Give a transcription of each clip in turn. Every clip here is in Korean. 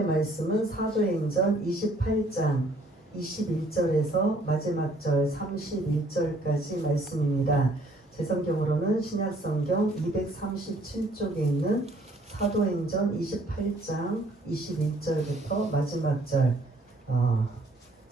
말씀은 사도행전 28장 21절에서 마지막 절 31절까지 말씀입니다. 제 성경으로는 신약성경 237쪽에 있는 사도행전 28장 21절부터 마지막 절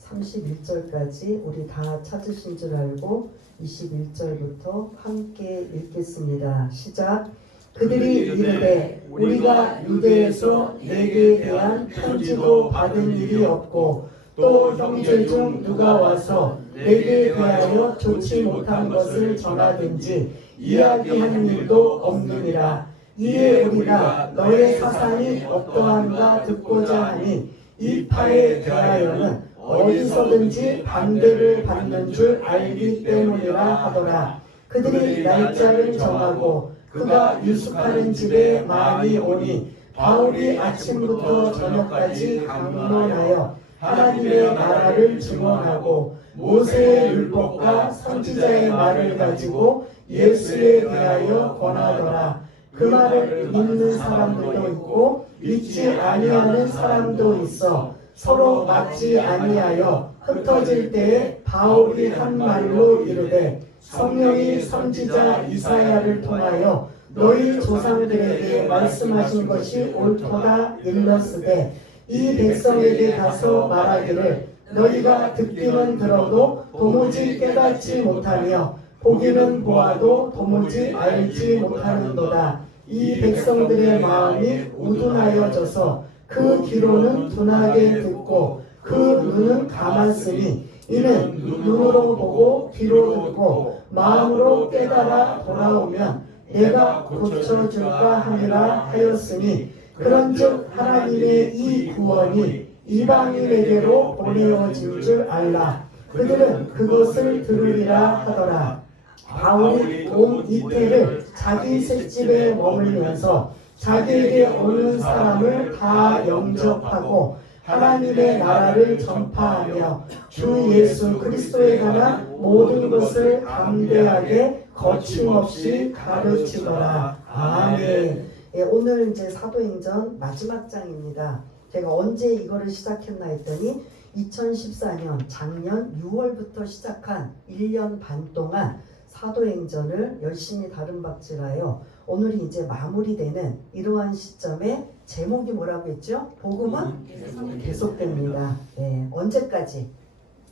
31절까지 우리 다 찾으신 줄 알고 21절부터 함께 읽겠습니다. 시작. 그들이 이르되 우리가 유대에서 내게 대한 편지도 받은 일이 없고 또 형제 중 누가 와서 내게 대하여 좋지 못한 것을 전하든지 이야기한 일도 없느니라. 이에 우리가 너의 사상이 어떠한가 듣고자 하니 이 파에 대하여는 어디서든지 반대를 받는 줄 알기 때문이라 하더라. 그들이 날짜를 정하고 그가 유숙하는 집에 많이 오니 바울이 아침부터 저녁까지 강론하여 하나님의 나라를 증언하고 모세의 율법과 선지자의 말을 가지고 예수에 대하여 권하더라. 그 말을 믿는 사람들도 있고 믿지 아니하는 사람도 있어 서로 맞지 아니하여 흩어질 때에 바울이 한 말로 이르되 성령이 선지자 이사야를 통하여 너희 조상들에게 말씀하신 것이 옳도다 일렀으되 이 백성에게 가서 말하기를 너희가 듣기는 들어도 도무지 깨닫지 못하며 보기는 보아도 도무지 알지 못하는도다. 이 백성들의 마음이 우둔하여져서 그 귀로는 둔하게 듣고 그 눈은 감았으니 이는 눈으로 보고 귀로 듣고 마음으로 깨달아 돌아오면 내가 고쳐줄까 하니라 하였으니 그런즉 하나님의 이 구원이 이방인에게로 보내어질 줄 알라. 그들은 그것을 들으리라 하더라. 바울이 온 이태를 자기 셋집에 머물면서 자기에게 오는 사람을 다 영접하고 하나님의 나라를 전파하며 주 예수 그리스도에 관한 모든 것을 담대하게 거침없이 가르치더라. 아멘. 예, 오늘 이제 사도행전 마지막 장입니다. 제가 언제 이거를 시작했나 했더니 2014년 작년 6월부터 시작한 1년 반 동안 사도행전을 열심히 다름박질하여 오늘이 이제 마무리되는 이러한 시점에 제목이 뭐라고 했죠? 복음은 계속됩니다. 네, 언제까지?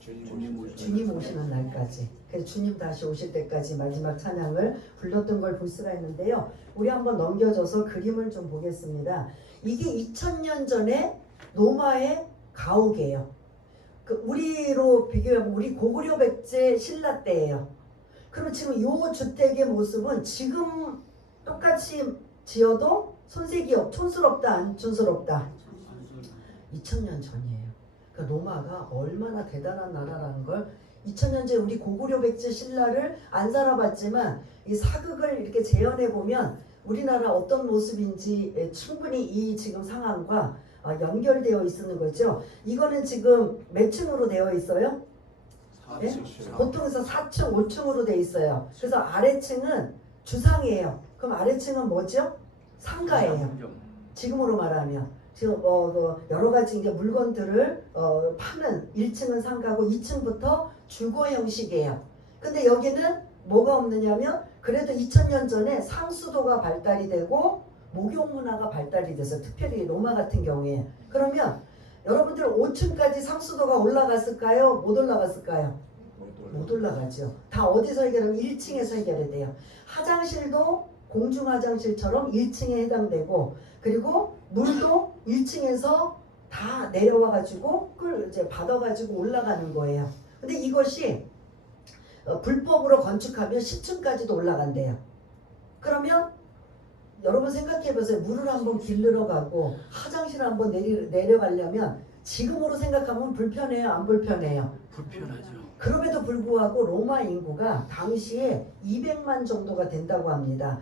주님 오시는 날까지. 그래서 주님 다시 오실 때까지 마지막 찬양을 불렀던 걸 볼 수가 있는데요. 우리 한번 넘겨줘서 그림을 좀 보겠습니다. 이게 2000년 전에 로마의 가옥이에요. 우리로 비교하면 우리 고구려 백제 신라 때예요. 그럼 지금 이 주택의 모습은 지금 똑같이 지어도 손색이 촌스럽다 안 촌스럽다? 2000년 전이에요. 그러니까 로마가 얼마나 대단한 나라라는 걸 2000년 전에 우리 고구려 백제 신라를 안 살아봤지만 이 사극을 이렇게 재현해 보면 우리나라 어떤 모습인지 충분히 이 지금 상황과 연결되어 있는 거죠. 이거는 지금 몇 층으로 되어 있어요? 네? 보통에서 4층, 5층으로 되어 있어요. 그래서 아래층은 주상이에요. 그럼 아래층은 뭐죠? 상가예요. 지금으로 말하면 지금 여러 가지 이제 물건들을 파는 1층은 상가고 2층부터 주거 형식이에요. 근데 여기는 뭐가 없느냐면 그래도 2000년 전에 상수도가 발달이 되고 목욕 문화가 발달이 돼서 특별히 로마 같은 경우에 그러면 여러분들 5층까지 상수도가 올라갔을까요? 못 올라갔을까요? 못 올라가죠. 다 어디서 해결하면 1층에서 해결해야 돼요. 화장실도 공중화장실처럼 1층에 해당되고 그리고 물도 1층에서 다 내려와가지고 그걸 이제 받아가지고 올라가는 거예요. 근데 이것이 불법으로 건축하면 10층까지도 올라간대요. 그러면 여러분 생각해보세요. 물을 한번 길르러 가고 화장실을 한번 내려가려면 지금으로 생각하면 불편해요? 안 불편해요? 불편하죠. 그럼에도 불구하고 로마 인구가 당시에 200만 정도가 된다고 합니다.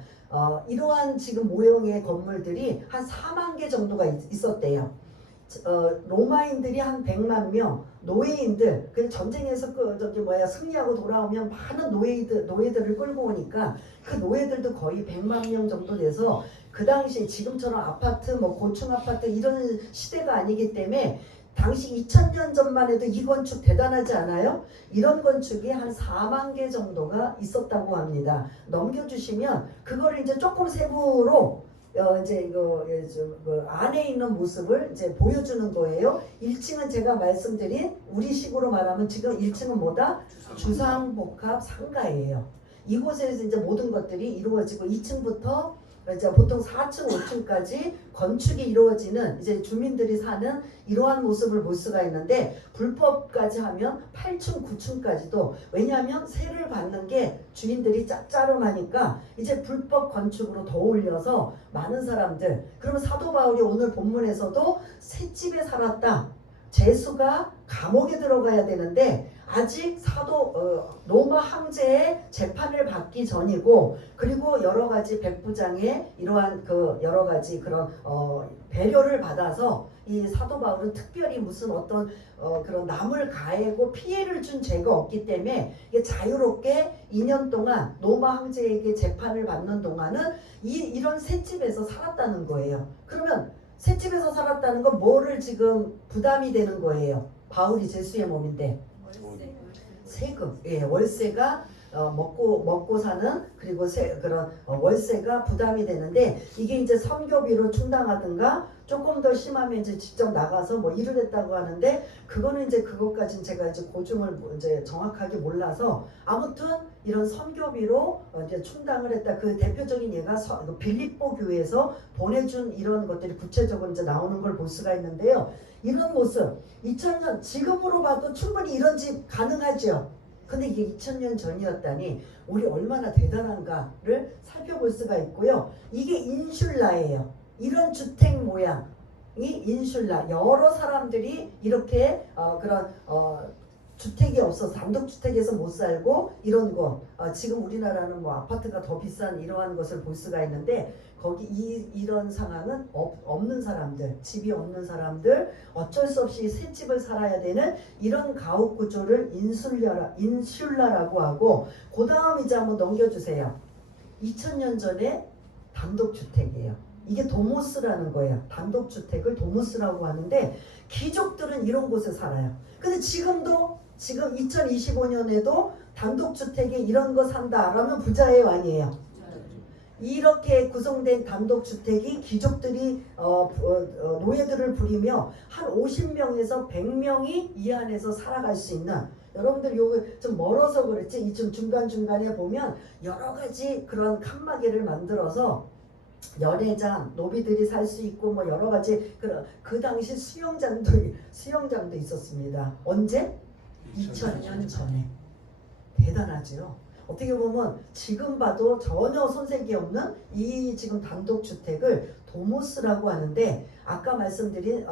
이러한 지금 모형의 건물들이 한 4만 개 정도가 있었대요. 로마인들이 한 100만 명, 노예인들, 그 전쟁에서 승리하고 돌아오면 많은 노예들을 끌고 오니까 그 노예들도 거의 100만 명 정도 돼서 그 당시 지금처럼 아파트 뭐 고층 아파트 이런 시대가 아니기 때문에 당시 2000년 전만 해도 이 건축 대단하지 않아요? 이런 건축이 한 4만 개 정도가 있었다고 합니다. 넘겨주시면 그거를 이제 조금 세부로 이제 그 안에 있는 모습을 이제 보여주는 거예요. 1층은 제가 말씀드린 우리식으로 말하면 지금 1층은 뭐다? 주상복합 상가예요. 이곳에서 이제 모든 것들이 이루어지고 2층부터 이제 보통 4층, 5층까지 건축이 이루어지는 이제 주민들이 사는 이러한 모습을 볼 수가 있는데 불법까지 하면 8층, 9층까지도 왜냐하면 세를 받는 게 주인들이 짭짤하니까 이제 불법 건축으로 더 올려서 많은 사람들 그러면 사도 바울이 오늘 본문에서도 셋집에 살았다. 제수가 감옥에 들어가야 되는데 아직 로마 황제의 재판을 받기 전이고 그리고 여러 가지 백부장의 이러한 그 여러 가지 그런 배려를 받아서 이 사도 바울은 특별히 무슨 어떤 그런 남을 가해고 피해를 준 죄가 없기 때문에 이게 자유롭게 2년 동안 로마 황제에게 재판을 받는 동안은 이런 셋집에서 살았다는 거예요. 그러면 셋집에서 살았다는 건 뭐를 지금 부담이 되는 거예요? 바울이 제수의 몸인데 세금, 예, 월세가 먹고 사는 그리고 그런 월세가 부담이 되는데 이게 이제 선교비로 충당하든가 조금 더 심하면 이제 직접 나가서 뭐 일을 했다고 하는데 그거는 이제 그것까지는 제가 이제 고증을 이제 정확하게 몰라서 아무튼 이런 선교비로 이제 충당을 했다. 그 대표적인 예가 빌립보 교회에서 보내준 이런 것들이 구체적으로 이제 나오는 걸 볼 수가 있는데요. 이런 모습 2000년 지금으로 봐도 충분히 이런 집 가능하죠. 근데 이게 2000년 전이었다니 우리 얼마나 대단한가를 살펴볼 수가 있고요. 이게 인슐라예요. 이런 주택 모양이 인슐라. 여러 사람들이 이렇게 그런 주택이 없어서 단독주택에서 못 살고 이런 거 지금 우리나라는 뭐 아파트가 더 비싼 이러한 것을 볼 수가 있는데 거기 이런 상황은 없는 사람들, 집이 없는 사람들 어쩔 수 없이 새 집을 살아야 되는 이런 가옥 구조를 인슐라라고 하고 그 다음 이제 한번 넘겨주세요. 2000년 전에 단독주택이에요. 이게 도모스라는 거예요. 단독주택을 도모스라고 하는데 귀족들은 이런 곳에 살아요. 근데 지금 2025년에도 단독주택에 이런 거 산다 라면 부자예요 아니에요? 이렇게 구성된 단독주택이 귀족들이 노예들을 부리며 한 50명에서 100명이 이 안에서 살아갈 수 있는 여러분들 요거 좀 멀어서 그렇지 이 좀 중간중간에 보면 여러 가지 그런 칸막이를 만들어서 연회장, 노비들이 살 수 있고 뭐 여러 가지 그 당시 수영장도 있었습니다. 언제? 2000년 전에. 대단하죠. 어떻게 보면 지금 봐도 전혀 손색이 없는 이 지금 단독주택을 도모스라고 하는데 아까 말씀드린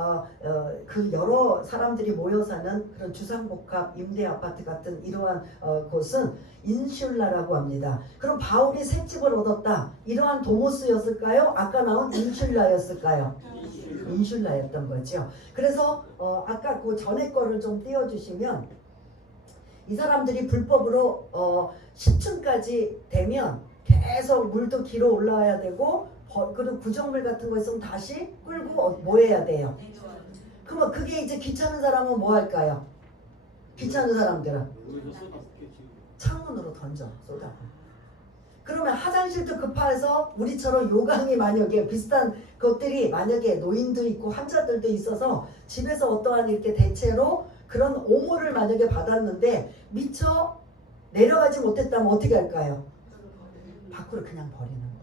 그 여러 사람들이 모여 사는 그런 주상복합 임대아파트 같은 이러한 곳은 인슐라라고 합니다. 그럼 바울이 새 집을 얻었다. 이러한 도모스였을까요? 아까 나온 인슐라였을까요? 인슐라였던 거죠. 그래서 아까 그 전에 거를 좀 띄워주시면 이 사람들이 불법으로 10층까지 되면 계속 물도 길어 올라와야 되고 그리고 구정물 같은 거 있으면 다시 끌고 뭐 해야 돼요? 그러면 그게 이제 귀찮은 사람은 뭐 할까요? 귀찮은 사람들은 창문으로 던져 쏟아. 그러면 화장실도 급해서 우리처럼 요강이 만약에 비슷한 것들이 만약에 노인도 있고 환자들도 있어서 집에서 어떠한 이렇게 대체로 그런 오물을 만약에 받았는데 미처 내려가지 못했다면 어떻게 할까요? 밖으로 그냥 버리는 거예요.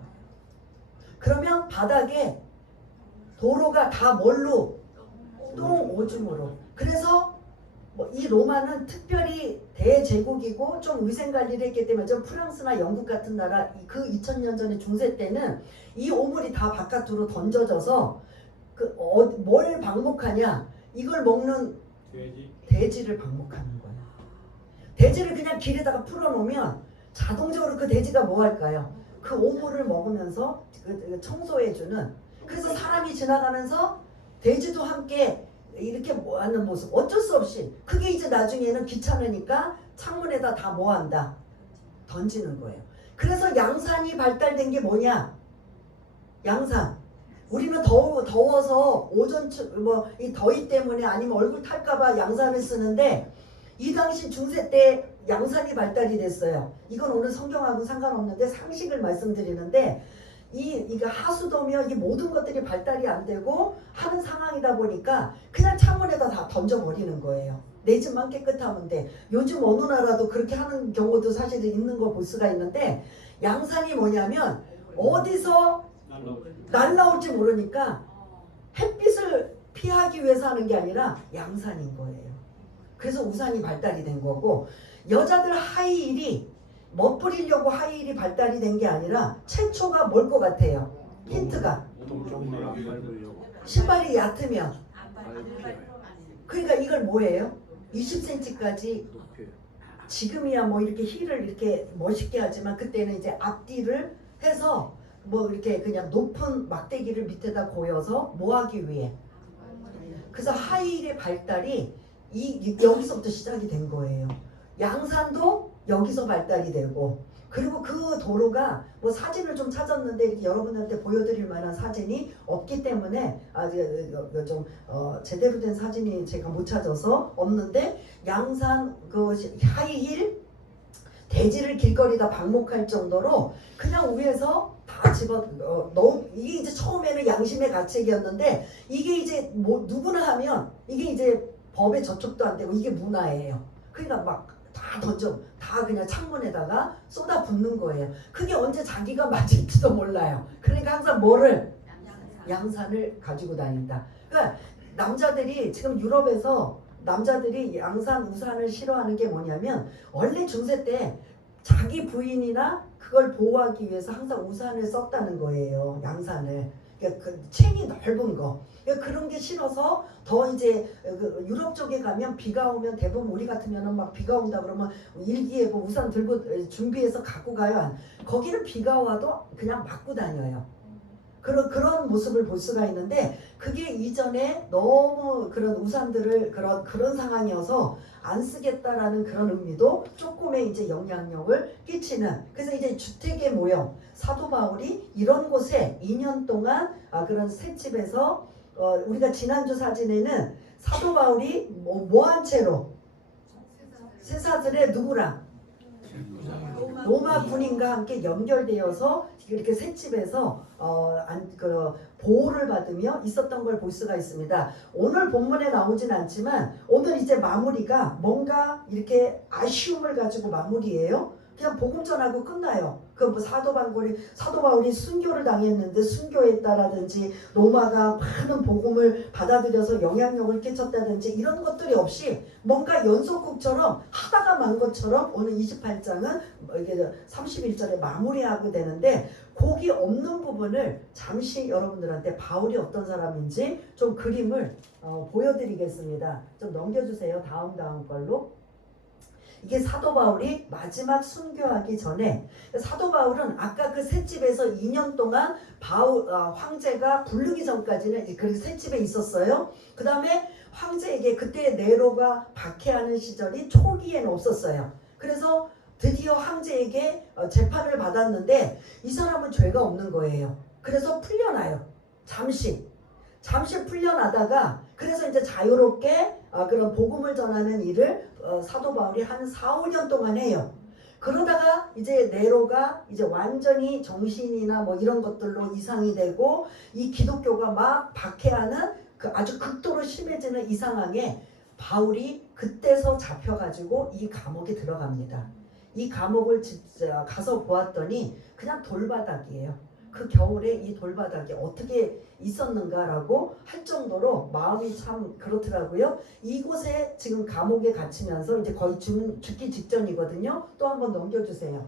그러면 바닥에 도로가 다 뭘로? 똥 오줌으로. 그래서 뭐 이 로마는 특별히 대제국이고 좀 위생관리를 했기 때문에 좀 프랑스나 영국 같은 나라 그 2000년 전에 중세 때는 이 오물이 다 바깥으로 던져져서 뭘 방목하냐? 이걸 먹는 돼지를 방목하는 거예요. 돼지를 그냥 길에다가 풀어놓으면 자동적으로 그 돼지가 뭐 할까요? 그 오물을 먹으면서 청소해주는. 그래서 사람이 지나가면서 돼지도 함께 이렇게 하는 모습. 어쩔 수 없이. 그게 이제 나중에는 귀찮으니까 창문에다 다 뭐 한다? 던지는 거예요. 그래서 양산이 발달된 게 뭐냐? 양산. 우리는 더워서 오존 이 더위 때문에 아니면 얼굴 탈까봐 양산을 쓰는데 이 당시 중세 때 양산이 발달이 됐어요. 이건 오늘 성경하고 상관없는데 상식을 말씀드리는데 이게 하수도며 이 모든 것들이 발달이 안 되고 하는 상황이다 보니까 그냥 창문에다 다 던져버리는 거예요. 내 집만 깨끗하면 돼. 요즘 어느 나라도 그렇게 하는 경우도 사실 있는 거 볼 수가 있는데 양산이 뭐냐면 어디서 날라올지 모르니까 햇빛을 피하기 위해서 하는 게 아니라 양산인 거예요. 그래서 우산이 발달이 된 거고 여자들 하이힐이 멋부리려고 하이힐이 발달이 된 게 아니라 최초가 뭘 것 같아요? 힌트가 신발이 얕으면 그러니까 이걸 뭐예요? 20cm까지 지금이야 뭐 이렇게 힐을 이렇게 멋있게 하지만 그때는 이제 앞뒤를 해서 뭐 이렇게 그냥 높은 막대기를 밑에다 고여서 뭐 하기 위해 그래서 하이힐의 발달이 여기서부터 시작이 된 거예요. 양산도 여기서 발달이 되고 그리고 그 도로가 뭐 사진을 좀 찾았는데 이렇게 여러분한테 보여드릴 만한 사진이 없기 때문에 좀 제대로 된 사진이 제가 못 찾아서 없는데 양산 그 하이힐 대지를 길거리다 방목할 정도로 그냥 위에서 다 이게 이제 처음에는 양심의 가책이었는데 이게 이제 뭐 누구나 하면 이게 이제 법에 저촉도 안 되고 이게 문화예요. 그러니까 막 다 그냥 창문에다가 쏟아 붓는 거예요. 그게 언제 자기가 맞을지도 몰라요. 그러니까 항상 뭐를? 양산을 가지고 다닌다. 그러니까 남자들이 지금 유럽에서 남자들이 양산, 우산을 싫어하는 게 뭐냐면 원래 중세 때 자기 부인이나 그걸 보호하기 위해서 항상 우산을 썼다는 거예요. 양산을. 그러니까 그 챙이 넓은 거. 그러니까 그런 게 싫어서 더 이제 유럽 쪽에 가면 비가 오면 대부분 우리 같으면은 막 비가 온다 그러면 일기예보 우산 들고 준비해서 갖고 가요. 거기는 비가 와도 그냥 맞고 다녀요. 그런 모습을 볼 수가 있는데 그게 이전에 너무 그런 우산들을 그런 상황이어서 안 쓰겠다라는 그런 의미도 조금의 이제 영향력을 끼치는 그래서 이제 주택의 모형 사도 바울이 이런 곳에 2년 동안 그런 셋집에서 우리가 지난주 사진에는 사도 바울이 뭐한 채로 쇠사슬에 누구랑 로마 군인과 함께 연결되어서 이렇게 셋집에서 보호를 받으며 있었던 걸 볼 수가 있습니다. 오늘 본문에 나오진 않지만 오늘 이제 마무리가 뭔가 이렇게 아쉬움을 가지고 마무리예요. 그냥 복음 전하고 끝나요. 그 뭐 사도 바울이 순교를 당했는데 순교했다라든지 로마가 많은 복음을 받아들여서 영향력을 끼쳤다든지 이런 것들이 없이 뭔가 연속극처럼 하다가 만 것처럼 오늘 28장은 이게 31절에 마무리하고 되는데 거기 없는 부분을 잠시 여러분들한테 바울이 어떤 사람인지 좀 그림을 보여드리겠습니다. 좀 넘겨주세요. 다음 걸로. 이게 사도 바울이 마지막 순교하기 전에 사도 바울은 아까 그 셋집에서 2년 동안 황제가 부르기 전까지는 그 셋집에 있었어요. 그 다음에 황제에게 그때 네로가 박해하는 시절이 초기에는 없었어요. 그래서 드디어 황제에게 재판을 받았는데 이 사람은 죄가 없는 거예요. 그래서 풀려나요. 잠시 풀려나다가 그래서 이제 자유롭게 그런 복음을 전하는 일을 사도 바울이 한 4, 5년 동안 해요. 그러다가 이제 네로가 이제 완전히 정신이나 뭐 이런 것들로 이상이 되고 이 기독교가 막 박해하는 그 아주 극도로 심해지는 이 상황에 바울이 그때서 잡혀가지고 이 감옥에 들어갑니다. 이 감옥을 가서 보았더니 그냥 돌바닥이에요. 그 겨울에 이 돌바닥이 어떻게 있었는가라고 할 정도로 마음이 참 그렇더라고요. 이곳에 지금 감옥에 갇히면서 이제 거의 죽기 직전이거든요. 또 한번 넘겨주세요.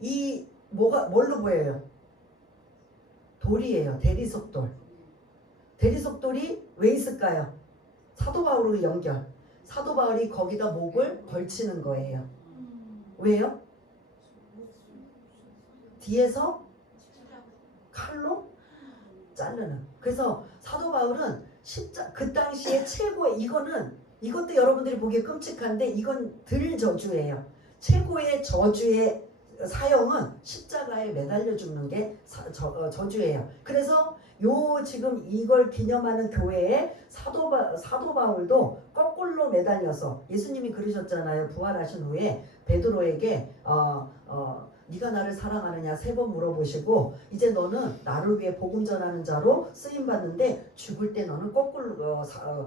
이 뭘로 보여요? 돌이에요. 대리석돌. 대리석돌이 왜 있을까요? 사도 바울의 연결. 사도 바울이 거기다 목을 걸치는 거예요. 왜요? 뒤에서 칼로 자르는. 그래서 사도 바울은 그 당시에 최고의 이것도 여러분들이 보기에 끔찍한데 이건 들 저주예요. 최고의 저주의 사형은 십자가에 매달려 죽는 게 저주예요. 그래서 요 지금 이걸 기념하는 교회에 사도 바울도 거꾸로 매달려서 예수님이 그러셨잖아요. 부활하신 후에 베드로에게 네가 나를 사랑하느냐 3번 물어보시고 이제 너는 나를 위해 복음 전하는 자로 쓰임 받는데 죽을 때 너는 거꾸로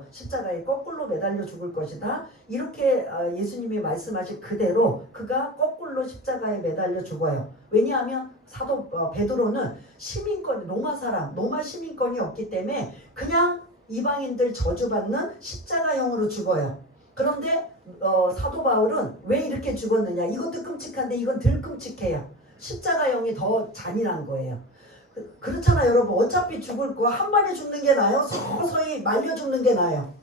십자가에 거꾸로 매달려 죽을 것이다. 이렇게 예수님이 말씀하신 그대로 그가 거꾸로 십자가에 매달려 죽어요. 왜냐하면 사도 베드로는 시민권 로마 시민권이 없기 때문에 그냥 이방인들 저주받는 십자가형으로 죽어요. 그런데 사도 바울은 왜 이렇게 죽었느냐? 이것도 끔찍한데 이건 덜 끔찍해요. 십자가형이 더 잔인한 거예요. 그렇잖아요, 여러분. 어차피 죽을 거 한 번에 죽는 게 나아요? 서서히 말려 죽는 게 나아요?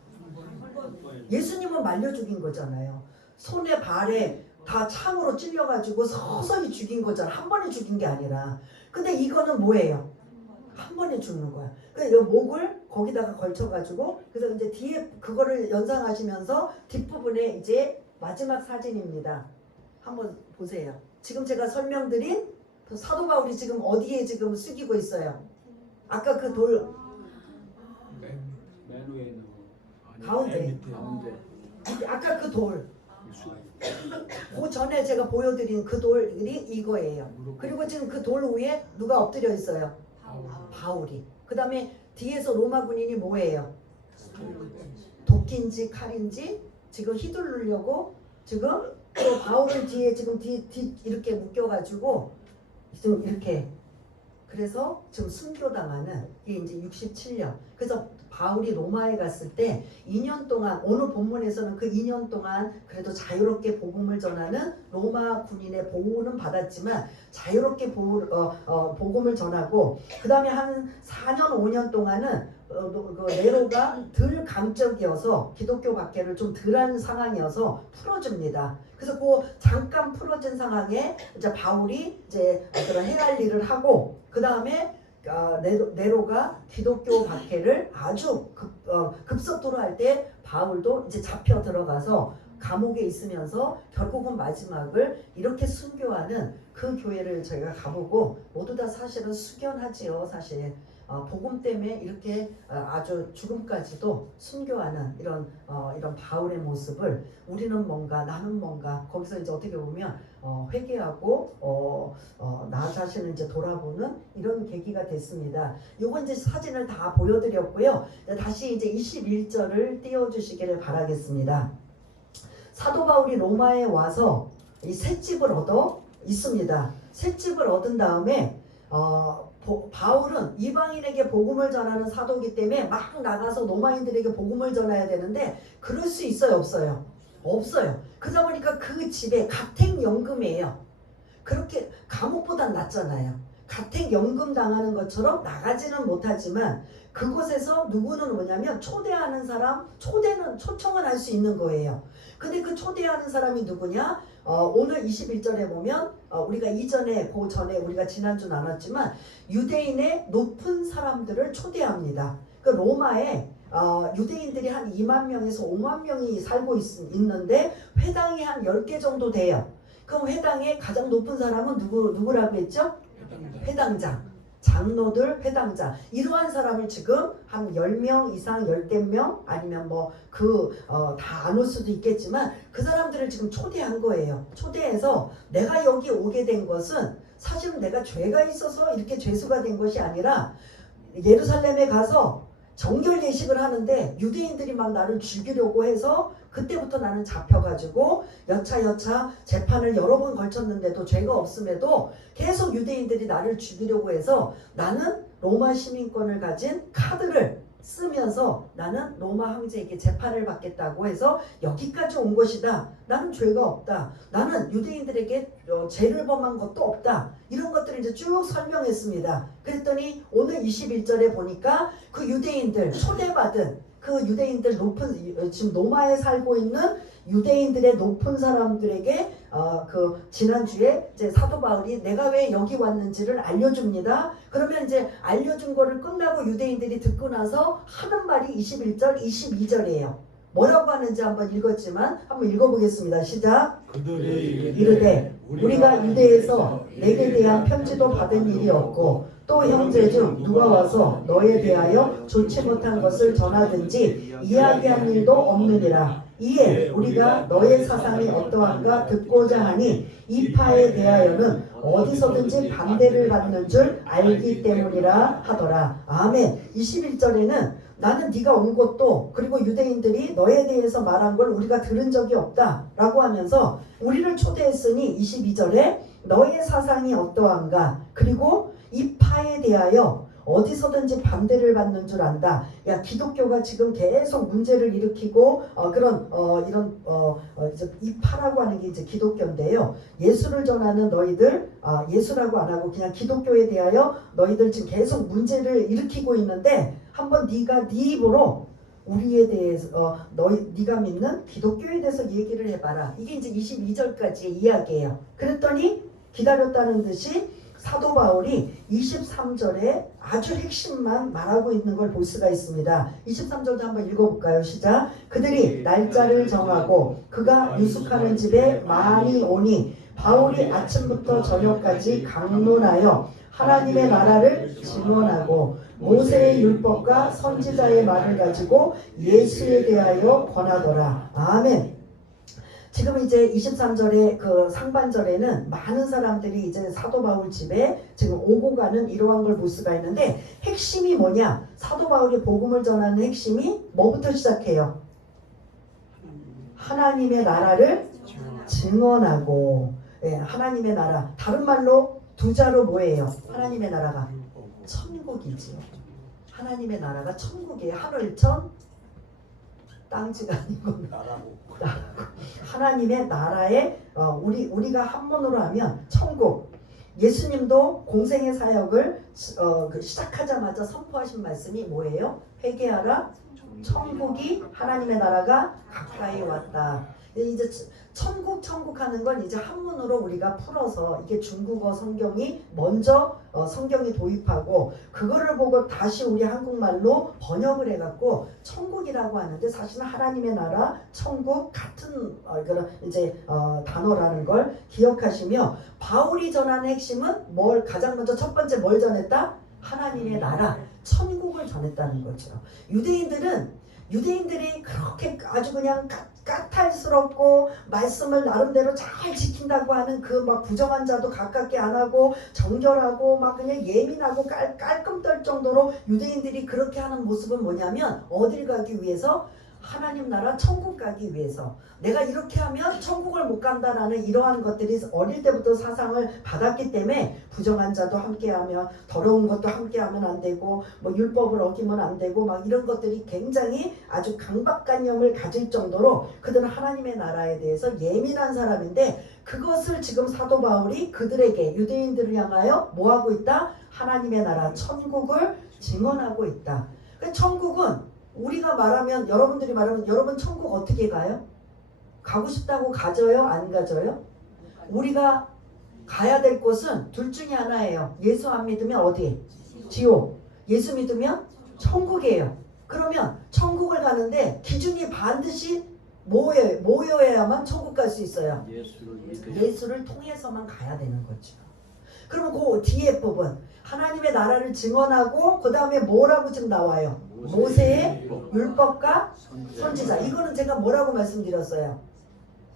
예수님은 말려 죽인 거잖아요. 손에 발에 다 창으로 찔려가지고 서서히 죽인 거잖아. 한 번에 죽인 게 아니라. 근데 이거는 뭐예요? 한 번에 죽는 거야. 그래서 이 목을 거기다가 걸쳐가지고 그래서 이제 뒤에 그거를 연상하시면서 뒷부분에 이제 마지막 사진입니다. 한번 보세요. 지금 제가 설명드린 사도 바울이 지금 어디에 지금 숙이고 있어요? 아까 그 돌 맨 위에 있는 가운데. 아까 그 돌. 그 전에 제가 보여드린 그 돌이 이거예요. 그리고 지금 그 돌 위에 누가 엎드려 있어요? 바울이. 그 다음에 뒤에서 로마 군인이 뭐예요? 도끼인지 칼인지 지금 휘두르려고 지금 또 바울을 뒤에 지금 뒤 이렇게 묶여가지고 지금 이렇게 그래서 지금 순교당하는 이게 이제 67년. 그래서 바울이 로마에 갔을 때 2년 동안 오늘 본문에서는 그 2년 동안 그래도 자유롭게 복음을 전하는 로마 군인의 보호는 받았지만 자유롭게 복음을 전하고 그 다음에 한 4년 5년 동안은 그 네로가 덜 강적이어서 기독교 박해를 좀 덜한 상황이어서 풀어줍니다. 그래서 그 잠깐 풀어진 상황에 이제 바울이 이제 그런 행할 일을 하고 그 다음에 네로가 기독교 박해를 아주 급속도로 할 때 바울도 이제 잡혀 들어가서 감옥에 있으면서 결국은 마지막을 이렇게 순교하는 그 교회를 저희가 가보고 모두 다 사실은 숙연하지요. 사실 복음 때문에 이렇게 아주 죽음까지도 순교하는 이런 바울의 모습을 우리는 뭔가 나는 뭔가 거기서 이제 어떻게 보면 회개하고 나 자신을 이제 돌아보는 이런 계기가 됐습니다. 요건 이제 사진을 다 보여드렸고요. 다시 이제 21절을 띄워주시기를 바라겠습니다. 사도 바울이 로마에 와서 이 셋집을 얻어 있습니다. 셋집을 얻은 다음에 바울은 이방인에게 복음을 전하는 사도이기 때문에 막 나가서 로마인들에게 복음을 전해야 되는데 그럴 수 있어요? 없어요? 없어요. 그러다 보니까 그 집에 가택연금이에요. 그렇게 감옥보단 낫잖아요. 가택연금 당하는 것처럼 나가지는 못하지만 그곳에서 누구는 뭐냐면 초대하는 사람, 초청은 할 수 있는 거예요. 근데 그 초대하는 사람이 누구냐? 오늘 21절에 보면 우리가 그 전에 우리가 지난주 나눴지만 유대인의 높은 사람들을 초대합니다. 그 로마에 유대인들이 한 2만 명에서 5만 명이 살고 있는데 회당이 한 10개 정도 돼요. 그럼 회당의 가장 높은 사람은 누구라고 했죠? 회당장. 장로들, 회당자 이러한 사람을 지금 한 10명 이상 10명 아니면 뭐 다 안 올 수도 있겠지만 그 사람들을 지금 초대한 거예요. 초대해서 내가 여기 오게 된 것은 사실은 내가 죄가 있어서 이렇게 죄수가 된 것이 아니라 예루살렘에 가서 정결 예식을 하는데 유대인들이 막 나를 죽이려고 해서 그때부터 나는 잡혀가지고 여차 재판을 여러 번 걸쳤는데도 죄가 없음에도 계속 유대인들이 나를 죽이려고 해서 나는 로마 시민권을 가진 카드를 쓰면서 나는 로마 황제에게 재판을 받겠다고 해서 여기까지 온 것이다. 나는 죄가 없다. 나는 유대인들에게 죄를 범한 것도 없다. 이런 것들을 이제 쭉 설명했습니다. 그랬더니 오늘 21절에 보니까 그 유대인들 초대받은 그 유대인들 지금 로마에 살고 있는 유대인들의 높은 사람들에게 그 지난주에 이제 사도 바울이 내가 왜 여기 왔는지를 알려줍니다. 그러면 이제 알려준 거를 끝나고 유대인들이 듣고 나서 하는 말이 21절, 22절이에요. 뭐라고 하는지 한번 읽었지만 한번 읽어보겠습니다. 시작. 그들이 이르되 우리가 유대에서 내게 대한 편지도 받은 일이 없고 또 형제 중 누가 와서 너에 대하여 좋지 못한 것을 전하든지 이야기한 일도 없느니라. 이에 우리가 너의 사상이 어떠한가 듣고자 하니 이 파에 대하여는 어디서든지 반대를 받는 줄 알기 때문이라 하더라. 아멘. 21절에는 나는 네가 온 것도 그리고 유대인들이 너에 대해서 말한 걸 우리가 들은 적이 없다 라고 하면서 우리를 초대했으니 22절에 너의 사상이 어떠한가 그리고 이 파에 대하여 어디서든지 반대를 받는 줄 안다. 야, 기독교가 지금 계속 문제를 일으키고 이제 이 파라고 하는 게 이제 기독교인데요. 예수를 전하는 너희들, 예수라고 안 하고 그냥 기독교에 대하여 너희들 지금 계속 문제를 일으키고 있는데 한번 네가 네 입으로 우리에 대해서 네가 믿는 기독교에 대해서 얘기를 해봐라. 이게 이제 22절까지의 이야기예요. 그랬더니 기다렸다는 듯이 사도 바울이 23절에 아주 핵심만 말하고 있는 걸 볼 수가 있습니다. 23절도 한번 읽어볼까요? 시작. 그들이 날짜를 정하고 그가 유숙하는 집에 많이 오니 바울이 아침부터 저녁까지 강론하여 하나님의 나라를 증언하고 모세의 율법과 선지자의 말을 가지고 예수에 대하여 권하더라. 아멘. 지금 이제 23절의 그 상반절에는 많은 사람들이 이제 사도 바울 집에 지금 오고 가는 이러한 걸 볼 수가 있는데 핵심이 뭐냐? 사도 바울이 복음을 전하는 핵심이 뭐부터 시작해요? 하나님의 나라를 증언하고, 예, 하나님의 나라. 다른 말로 두 자로 뭐예요? 하나님의 나라가 천국이지요. 하나님의 나라가 천국이에요. 하늘천 땅지가 아니고 나라고. 하나님의 나라에 우리가 한문으로 하면 천국. 예수님도 공생의 사역을 시작하자마자 선포하신 말씀이 뭐예요? 회개하라. 천국이 하나님의 나라가 가까이 왔다. 이제 천국 하는 건 이제 한문으로 우리가 풀어서 이게 중국어 성경이 먼저 성경이 도입하고 그거를 보고 다시 우리 한국말로 번역을 해갖고 천국이라고 하는데 사실은 하나님의 나라, 천국 같은 그런 이제 단어라는 걸 기억하시며 바울이 전하는 핵심은 뭘 가장 먼저 첫 번째 뭘 전했다? 하나님의 나라, 천국을 전했다는 거죠. 유대인들이 그렇게 아주 그냥 까탈스럽고 말씀을 나름대로 잘 지킨다고 하는 그 막 부정한 자도 가깝게 안 하고 정결하고 막 그냥 예민하고 깔끔 떨 정도로 유대인들이 그렇게 하는 모습은 뭐냐면 어딜 가기 위해서? 하나님 나라 천국 가기 위해서. 내가 이렇게 하면 천국을 못 간다라는 이러한 것들이 어릴 때부터 사상을 받았기 때문에 부정한 자도 함께하며 더러운 것도 함께하면 안 되고 뭐 율법을 어기면 안 되고 막 이런 것들이 굉장히 아주 강박관념을 가질 정도로 그들은 하나님의 나라에 대해서 예민한 사람인데 그것을 지금 사도 바울이 그들에게 유대인들을 향하여 뭐하고 있다? 하나님의 나라 천국을 증언하고 있다. 천국은 우리가 말하면 여러분들이 말하면 여러분 천국 어떻게 가요? 가고 싶다고 가져요? 안 가져요? 우리가 가야 될 곳은 둘 중에 하나예요. 예수 안 믿으면 어디? 지옥. 예수 믿으면 천국이에요. 그러면 천국을 가는데 기준이 반드시 뭐여야만 천국 갈 수 있어요? 예수를 통해서만 가야 되는 거죠. 그러면 그 뒤에 부분 하나님의 나라를 증언하고 그 다음에 뭐라고 지금 나와요? 모세의 율법과 선지자. 이거는 제가 뭐라고 말씀드렸어요?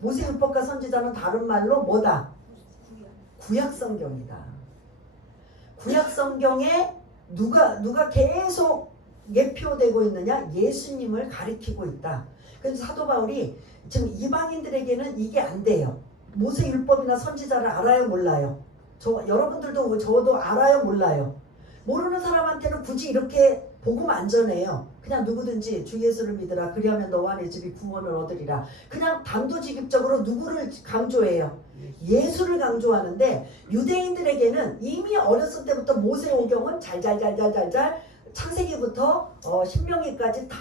모세 율법과 선지자는 다른 말로 뭐다? 구약성경이다. 구약성경에 누가 계속 예표되고 있느냐? 예수님을 가리키고 있다. 그래서 사도 바울이 지금 이방인들에게는 이게 안 돼요. 모세 율법이나 선지자를 알아요? 몰라요? 여러분들도 저도 알아요? 몰라요? 모르는 사람한테는 굳이 이렇게 복음 안 전해요. 그냥 누구든지 주 예수를 믿으라. 그리하면 너와 내 집이 구원을 얻으리라. 그냥 단도직입적으로 누구를 강조해요? 예수를 강조하는데 유대인들에게는 이미 어렸을 때부터 모세오경은 잘잘 창세기부터 신명기까지 다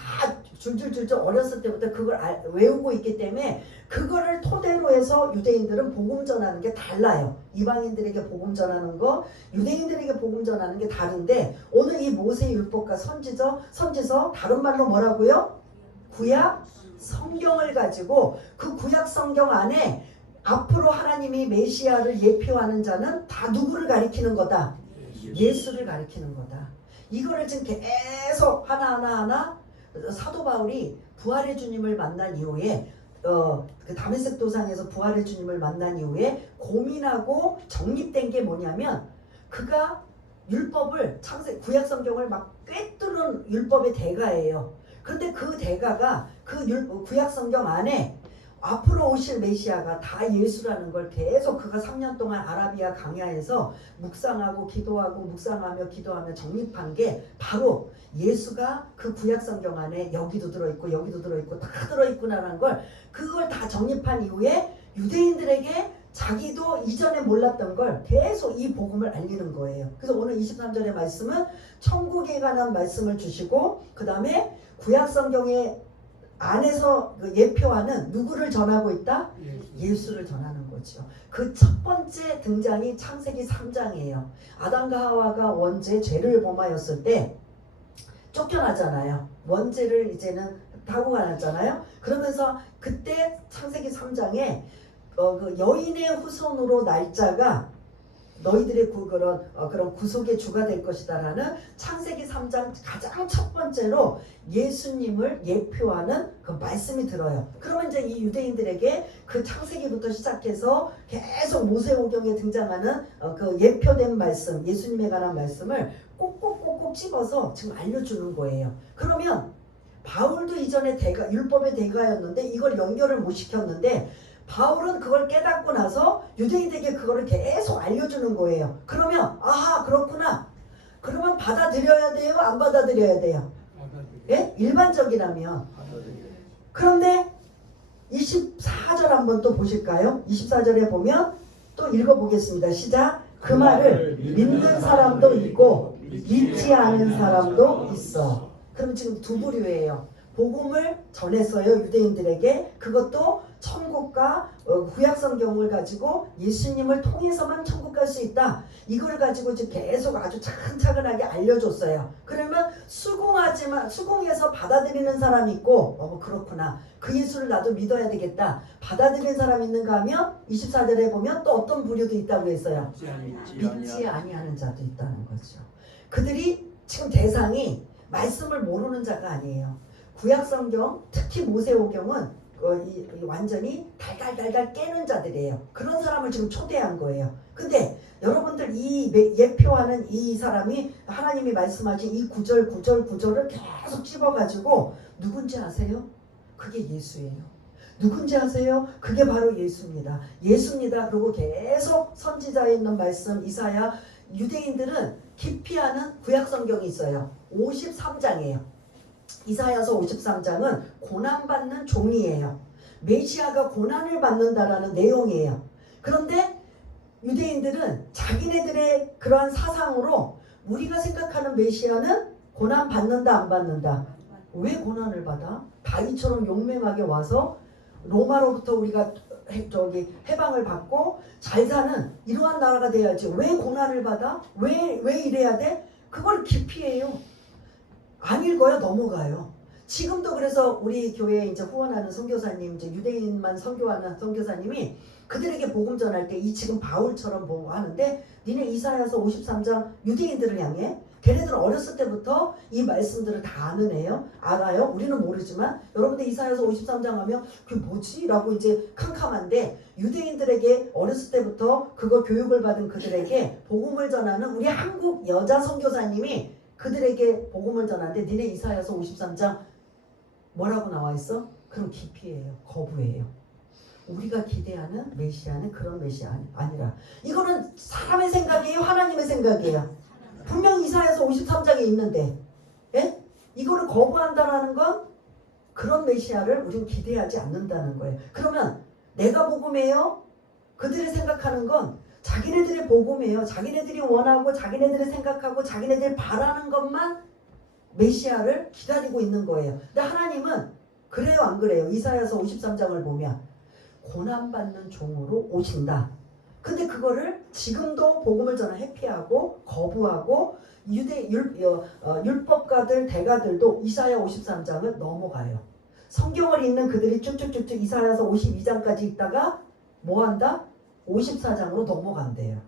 줄줄줄줄 어렸을 때부터 그걸 외우고 있기 때문에 그거를 토대로 해서 유대인들은 복음 전하는 게 달라요. 이방인들에게 복음 전하는 거, 유대인들에게 복음 전하는 게 다른데 오늘 이 모세 율법과 선지서 다른 말로 뭐라고요? 구약 성경을 가지고 그 구약 성경 안에 앞으로 하나님이 메시아를 예표하는 자는 다 누구를 가리키는 거다? 예수를 가리키는 거다. 이거를 지금 계속 하나하나 사도 바울이 부활의 주님을 만난 이후에 그 다메섹 도상에서 부활의 주님을 만난 이후에 고민하고 정립된 게 뭐냐면 그가 율법을 구약 성경을 막 꿰뚫은 율법의 대가예요. 그런데 그 대가가 그 구약 성경 안에 앞으로 오실 메시아가 다 예수라는 걸 계속 그가 3년 동안 아라비아 강야에서 묵상하고 기도하고 묵상하며 기도하며 정립한 게 바로 예수가 그 구약 성경 안에 여기도 들어있고 여기도 들어있고 다 들어있구나라는 걸 그걸 다 정립한 이후에 유대인들에게 자기도 이전에 몰랐던 걸 계속 이 복음을 알리는 거예요. 그래서 오늘 23절의 말씀은 천국에 관한 말씀을 주시고 그 다음에 구약 성경의 안에서 예표하는 누구를 전하고 있다? 예수를 전하는 거죠. 그 첫 번째 등장이 창세기 3장이에요. 아담과 하와가 원죄 죄를 범하였을 때 쫓겨나잖아요. 원죄를 이제는 타고 가놨잖아요. 그러면서 그때 창세기 3장에 그 여인의 후손으로 날짜가 너희들의 그런 구속의 주가 될 것이다라는 창세기 3장 가장 첫 번째로 예수님을 예표하는 그 말씀이 들어요. 그러면 이제 이 유대인들에게 그 창세기부터 시작해서 계속 모세오경에 등장하는 그 예표된 말씀, 예수님에 관한 말씀을 꼭꼭꼭꼭 집어서 지금 알려주는 거예요. 그러면 바울도 이전에 율법의 대가였는데 이걸 연결을 못 시켰는데 바울은 그걸 깨닫고 나서 유대인들에게 그거를 계속 알려주는 거예요. 그러면 아하 그렇구나. 그러면 받아들여야 돼요? 안 받아들여야 돼요? 예? 일반적이라면. 그런데 24절 한번 또 보실까요? 24절에 보면 또 읽어보겠습니다. 시작. 그 말을 믿는 사람도 있고 믿지 않은 사람도 있어. 그럼 지금 두 부류예요. 복음을 전했어요. 유대인들에게. 그것도 천국과 구약 성경을 가지고 예수님을 통해서만 천국 갈 수 있다. 이걸 가지고 이제 계속 아주 차근차근하게 알려줬어요. 그러면 수긍해서 받아들이는 사람이 있고 그렇구나. 그 예수를 나도 믿어야 되겠다. 받아들이는 사람이 있는가 하면 24절에 보면 또 어떤 부류도 있다고 했어요. 믿지 아니하는 자도 있다는 거죠. 그들이 지금 대상이 말씀을 모르는 자가 아니에요. 구약 성경 특히 모세오경은 완전히 달달달달 깨는 자들이에요. 그런 사람을 지금 초대한 거예요. 근데 여러분들 이 예표하는 이 사람이 하나님이 말씀하신 이 구절을 계속 찝어가지고 누군지 아세요? 그게 예수예요. 누군지 아세요? 그게 바로 예수입니다. 예수입니다. 그리고 계속 선지자에 있는 말씀 이사야 유대인들은 깊이 아는 구약 성경이 있어요. 53장이에요. 이사야서 53장은 고난받는 종이에요. 메시아가 고난을 받는다라는 내용이에요. 그런데 유대인들은 자기네들의 그러한 사상으로 우리가 생각하는 메시아는 고난 받는다 안 받는다? 왜 고난을 받아? 다윗처럼 용맹하게 와서 로마로부터 우리가 해방을 받고 잘 사는 이러한 나라가 돼야지. 왜 고난을 받아? 왜 이래야 돼? 그걸 기피해요. 안 읽어요. 넘어가요. 지금도 그래서 우리 교회에 이제 후원하는 선교사님, 이제 유대인만 선교하는 선교사님이 그들에게 복음 전할 때 이 지금 바울처럼 하는데 니네 이사야서 53장 유대인들을 향해 걔네들은 어렸을 때부터 이 말씀들을 다 아는 애요. 알아요. 우리는 모르지만 여러분들 이사야서 53장 하면 그게 뭐지? 라고 이제 캄캄한데 유대인들에게 어렸을 때부터 그거 교육을 받은 그들에게 복음을 전하는 우리 한국 여자 선교사님이 그들에게 복음을 전하는데 니네 이사야서 53장 뭐라고 나와 있어? 그럼 기피해요. 거부해요. 우리가 기대하는 메시아는 그런 메시아 아니라 이거는 사람의 생각이에요? 하나님의 생각이에요? 분명 이사야서 53장에 있는데 예? 이거를 거부한다는 건 그런 메시아를 우리는 기대하지 않는다는 거예요. 그러면 내가 복음이에요? 그들이 생각하는 건 자기네들의 복음이에요. 자기네들이 원하고 자기네들이 생각하고 자기네들이 바라는 것만 메시아를 기다리고 있는 거예요. 근데 하나님은 그래요 안 그래요? 이사야서 53장을 보면 고난받는 종으로 오신다. 근데 그거를 지금도 복음을 전하 회피하고 거부하고 율법가들 대가들도 이사야 53장을 넘어가요. 성경을 읽는 그들이 쭉쭉쭉쭉 이사야서 52장까지 읽다가 뭐한다? 54장으로 넘어간대요.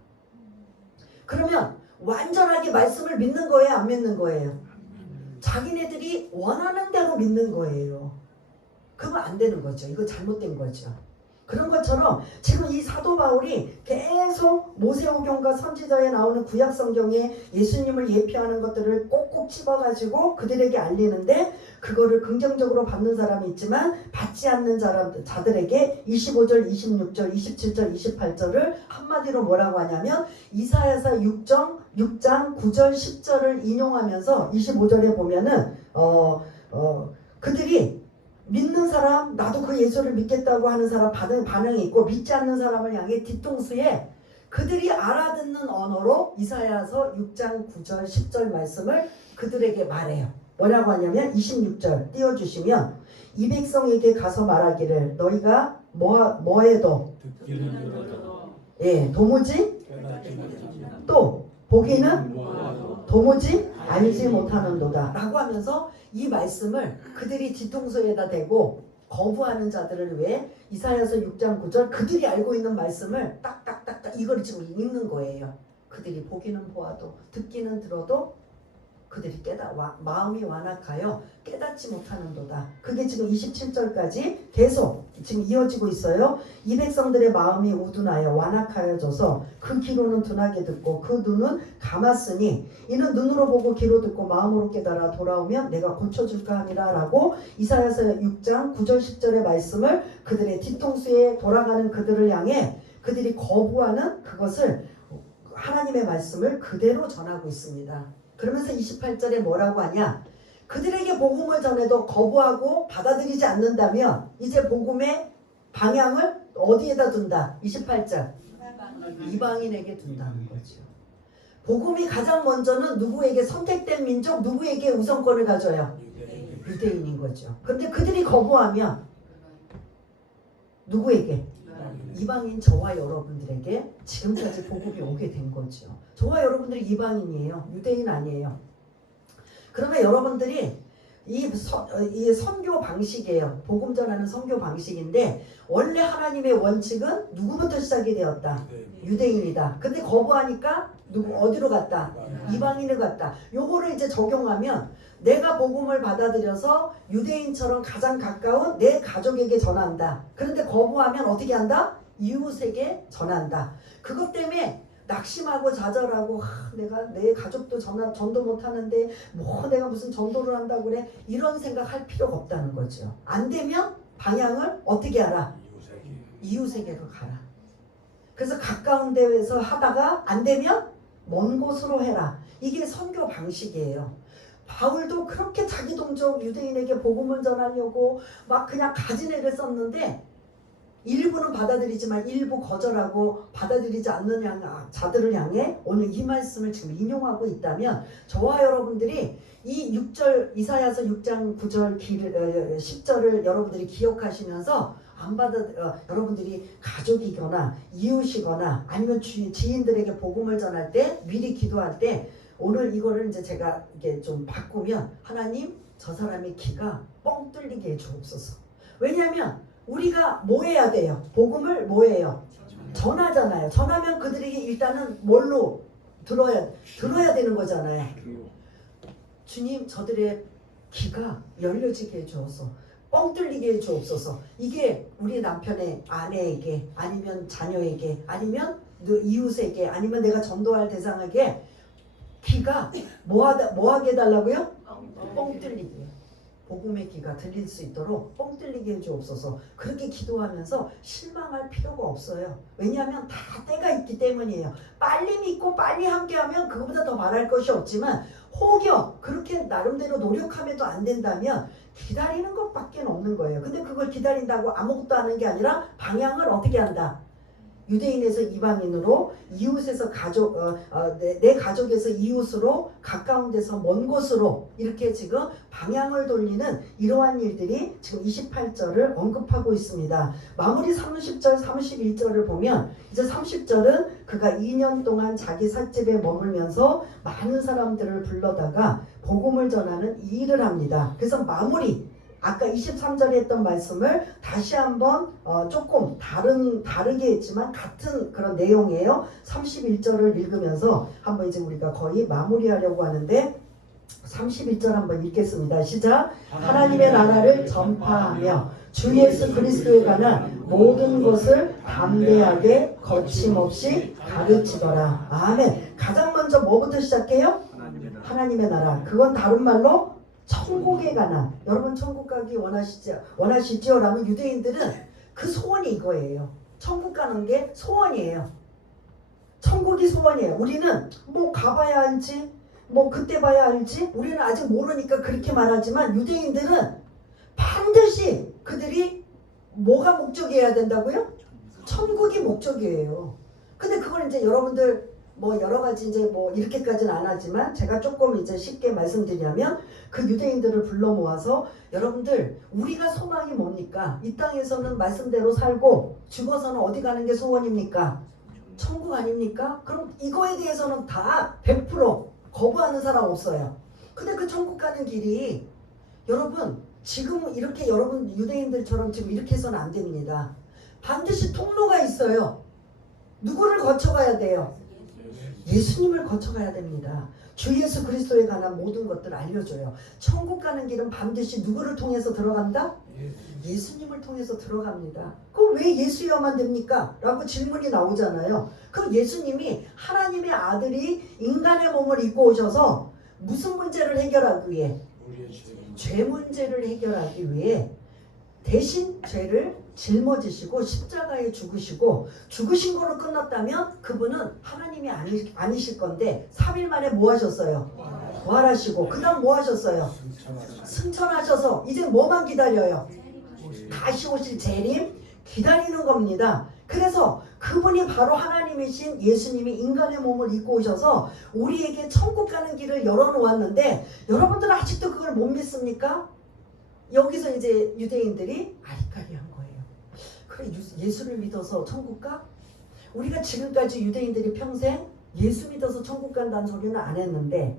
그러면 완전하게 말씀을 믿는 거예요? 안 믿는 거예요? 자기네들이 원하는 대로 믿는 거예요. 그러면 안 되는 거죠. 이거 잘못된 거죠. 그런 것처럼 지금 이 사도 바울이 계속 모세오경과 선지자에 나오는 구약 성경에 예수님을 예표하는 것들을 꼭꼭 집어가지고 그들에게 알리는데, 그거를 긍정적으로 받는 사람이 있지만 받지 않는 자들에게 25절, 26절, 27절, 28절을 한마디로 뭐라고 하냐면 이사야서 6장 9절, 10절을 인용하면서 25절에 보면은 그들이 믿는 사람, 나도 그 예수를 믿겠다고 하는 사람 반응이 있고, 믿지 않는 사람을 향해 뒤통수에 그들이 알아듣는 언어로 이사야서 6장 9절 10절 말씀을 그들에게 말해요. 뭐라고 하냐면 26절 띄워주시면, 이 백성에게 가서 말하기를 너희가 뭐해도 도무지 또 보기는 도무지 알지 못하는도다 라고 하면서 이 말씀을 그들이 뒤통수에다 대고 거부하는 자들을 위해 이사야서 6장 9절 그들이 알고 있는 말씀을 딱딱딱딱 이걸 지금 읽는 거예요. 그들이 보기는 보아도 듣기는 들어도 그들이 마음이 완악하여 깨닫지 못하는도다. 그게 지금 27절까지 계속 지금 이어지고 있어요. 이 백성들의 마음이 우둔하여 완악하여져서 그 귀로는 둔하게 듣고 그 눈은 감았으니 이는 눈으로 보고 귀로 듣고 마음으로 깨달아 돌아오면 내가 고쳐줄까 함이라 라고 이사야서 6장 9절 10절의 말씀을 그들의 뒤통수에 돌아가는 그들을 향해 그들이 거부하는 그것을 하나님의 말씀을 그대로 전하고 있습니다. 그러면서 28절에 뭐라고 하냐? 그들에게 복음을 전해도 거부하고 받아들이지 않는다면 이제 복음의 방향을 어디에다 둔다? 28절 이방인에게 둔다는 거죠. 복음이 가장 먼저는 누구에게, 선택된 민족 누구에게 우선권을 가져요? 유대인인 거죠. 그런데 그들이 거부하면 누구에게? 이방인 저와 여러분들에게 지금까지 복음이 오게 된 거죠. 저와 여러분들이 이방인이에요. 유대인 아니에요. 그러면 여러분들이 이 선교 방식이에요. 복음 전하는 선교 방식인데 원래 하나님의 원칙은 누구부터 시작이 되었다? 유대인이다. 근데 거부하니까 어디로 갔다? 이방인을 갔다. 요거를 이제 적용하면 내가 복음을 받아들여서 유대인처럼 가장 가까운 내 가족에게 전한다. 그런데 거부하면 어떻게 한다? 이웃에게 전한다. 그것 때문에 낙심하고 좌절하고 내가 내 가족도 전도 못하는데 뭐 내가 무슨 전도를 한다고 그래, 이런 생각할 필요가 없다는 거죠. 안 되면 방향을 어떻게 하라? 이웃에게로 가라. 그래서 가까운 데에서 하다가 안 되면 먼 곳으로 해라. 이게 선교 방식이에요. 바울도 그렇게 자기 동족 유대인에게 복음을 전하려고 막 그냥 가진 애를 썼는데 일부는 받아들이지만 일부 거절하고 받아들이지 않는 자들을 향해 오늘 이 말씀을 지금 인용하고 있다면 저와 여러분들이 이 6절 이사야서 6장 9절 10절을 여러분들이 기억하시면서 여러분들이 가족이거나 이웃이거나 아니면 지인들에게 복음을 전할 때 미리 기도할 때 오늘 이거를 이제 제가 이게 좀 바꾸면, 하나님 저 사람의 귀가 뻥 뚫리게 해주옵소서. 왜냐하면 우리가 뭐 해야 돼요? 복음을 뭐 해요? 전하잖아요. 전하면 그들에게 일단은 뭘로 들어야 되는 거잖아요. 주님 저들의 귀가 열려지게 해주옵소서. 뻥 뚫리게 해주옵소서. 이게 우리 남편의 아내에게 아니면 자녀에게 아니면 이웃에게 아니면 내가 전도할 대상에게 귀가 뭐하게 해달라고요? 뻥 뚫리게. 복음의 귀가 들릴 수 있도록 뻥 뚫리게 해주옵소서. 그렇게 기도하면서 실망할 필요가 없어요. 왜냐하면 다 때가 있기 때문이에요. 빨리 믿고 빨리 함께하면 그거보다 더 바랄 것이 없지만 혹여 그렇게 나름대로 노력함에도 안 된다면 기다리는 것밖에 없는 거예요. 근데 그걸 기다린다고 아무것도 하는 게 아니라 방향을 어떻게 한다? 유대인에서 이방인으로, 이웃에서 내 가족에서 이웃으로, 가까운 데서 먼 곳으로 이렇게 지금 방향을 돌리는 이러한 일들이 지금 28절을 언급하고 있습니다. 마무리 30절 31절을 보면 이제 30절은 그가 2년 동안 자기 삿집에 머물면서 많은 사람들을 불러다가 복음을 전하는 이 일을 합니다. 그래서 마무리 아까 23절에 했던 말씀을 다시 한번 조금 다르게 했지만 같은 그런 내용이에요. 31절을 읽으면서 한번 이제 우리가 거의 마무리하려고 하는데 31절 한번 읽겠습니다. 시작. 하나님의 나라를 전파하며 주 예수 그리스도에 관한 모든 것을 담대하게 거침없이 가르치더라. 아멘. 가장 먼저 뭐부터 시작해요? 하나님의 나라. 그건 다른 말로 천국에 관한. 여러분 천국 가기 원하시죠? 라면 유대인들은 그 소원이 이거예요. 천국 가는 게 소원이에요. 천국이 소원이에요. 우리는 뭐 가봐야 알지, 뭐 그때 봐야 알지, 우리는 아직 모르니까 그렇게 말하지만 유대인들은 반드시 그들이 뭐가 목적이어야 된다고요? 천국이 목적이에요. 근데 그걸 이제 여러분들 뭐 여러 가지 이제 뭐 이렇게까지는 안 하지만 제가 조금 이제 쉽게 말씀드리면 그 유대인들을 불러 모아서 여러분들 우리가 소망이 뭡니까? 이 땅에서는 말씀대로 살고 죽어서는 어디 가는 게 소원입니까? 천국 아닙니까? 그럼 이거에 대해서는 다 100% 거부하는 사람 없어요. 근데 그 천국 가는 길이 여러분 지금 이렇게 여러분 유대인들처럼 지금 이렇게 해서는 안 됩니다. 반드시 통로가 있어요. 누구를 거쳐가야 돼요? 예수님을 거쳐가야 됩니다. 주 예수 그리스도에 관한 모든 것들을 알려줘요. 천국 가는 길은 반드시 누구를 통해서 들어간다? 예수님을 통해서 들어갑니다. 그럼 왜 예수여만 됩니까? 라고 질문이 나오잖아요. 그럼 예수님이 하나님의 아들이 인간의 몸을 입고 오셔서 무슨 문제를 해결하기 위해? 죄 문제를 해결하기 위해 대신 죄를 짊어지시고 십자가에 죽으시고 죽으신 거로 끝났다면 그분은 하나님이 아니실 건데 3일 만에 뭐 하셨어요? 부활하시고 그 다음 뭐 하셨어요? 승천하셔서 이제 뭐만 기다려요? 다시 오실 재림 기다리는 겁니다. 그래서 그분이 바로 하나님이신 예수님이 인간의 몸을 입고 오셔서 우리에게 천국 가는 길을 열어놓았는데 여러분들은 아직도 그걸 못 믿습니까? 여기서 이제 유대인들이 아리까리한 거예요. 그래 예수를 믿어서 천국 가? 우리가 지금까지 유대인들이 평생 예수 믿어서 천국 간다는 소리는 안 했는데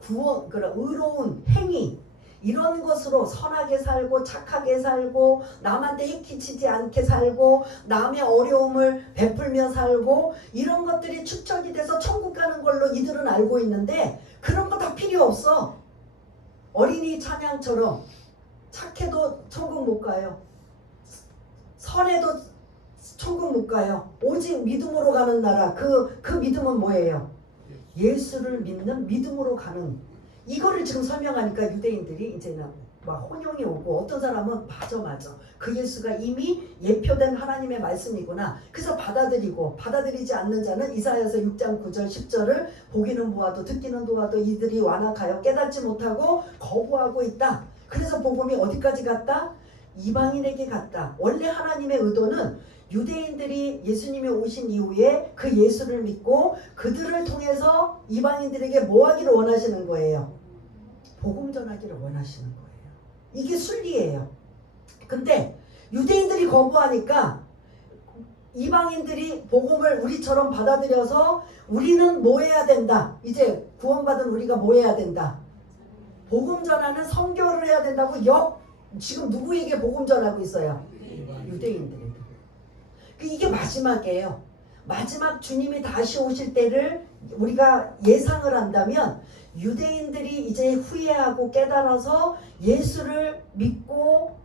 구원, 그런 의로운 행위 이런 것으로 선하게 살고 착하게 살고 남한테 해끼치지 않게 살고 남의 어려움을 베풀며 살고 이런 것들이 축적이 돼서 천국 가는 걸로 이들은 알고 있는데 그런 거 다 필요 없어. 어린이 찬양처럼 착해도 천국 못 가요. 선해도 천국 못 가요. 오직 믿음으로 가는 나라. 그 믿음은 뭐예요? 예수를 믿는 믿음으로 가는. 이거를 지금 설명하니까 유대인들이 이제는 막 혼용이 오고 어떤 사람은 맞아. 그 예수가 이미 예표된 하나님의 말씀이구나. 그래서 받아들이고 받아들이지 않는 자는 이사야서 6장 9절 10절을 보기는 보아도 듣기는 보아도 이들이 완악하여 깨닫지 못하고 거부하고 있다. 그래서 복음이 어디까지 갔다? 이방인에게 갔다. 원래 하나님의 의도는 유대인들이 예수님이 오신 이후에 그 예수를 믿고 그들을 통해서 이방인들에게 뭐 하기를 원하시는 거예요? 복음 전하기를 원하시는 거예요. 이게 순리예요. 근데 유대인들이 거부하니까 이방인들이 복음을 우리처럼 받아들여서 우리는 뭐 해야 된다? 이제 구원받은 우리가 뭐 해야 된다? 복음 전하는 선교를 해야 된다고 지금 누구에게 복음 전하고 있어요? 유대인들에게. 이게 마지막이에요. 마지막 주님이 다시 오실 때를 우리가 예상을 한다면 유대인들이 이제 후회하고 깨달아서 예수를 믿고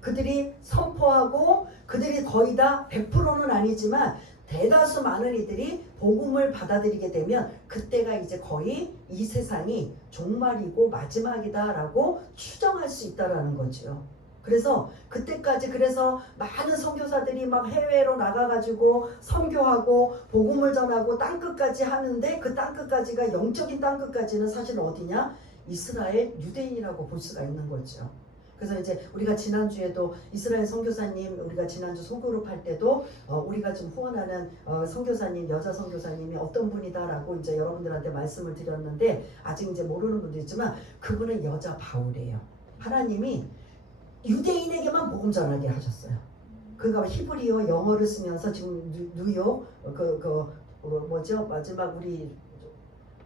그들이 선포하고 그들이 거의 다 100%는 아니지만 대다수 많은 이들이 복음을 받아들이게 되면 그때가 이제 거의 이 세상이 종말이고 마지막이다라고 추정할 수 있다라는 거죠. 그래서 그때까지 그래서 많은 선교사들이 막 해외로 나가가지고 선교하고 복음을 전하고 땅끝까지 하는데 그 땅끝까지가 영적인 땅끝까지는 사실 어디냐? 이스라엘 유대인이라고 볼 수가 있는 거죠. 그래서 이제 우리가 지난주에도 이스라엘 선교사님 우리가 지난주 소그룹 할 때도 우리가 좀 후원하는 선교사님 여자 선교사님이 어떤 분이다라고 이제 여러분들한테 말씀을 드렸는데 아직 이제 모르는 분도 있지만 그분은 여자 바울이에요. 하나님이 유대인에게만 복음 전하게 하셨어요. 그러니까 히브리어 영어를 쓰면서 지금 뉴욕 뭐죠 마지막 우리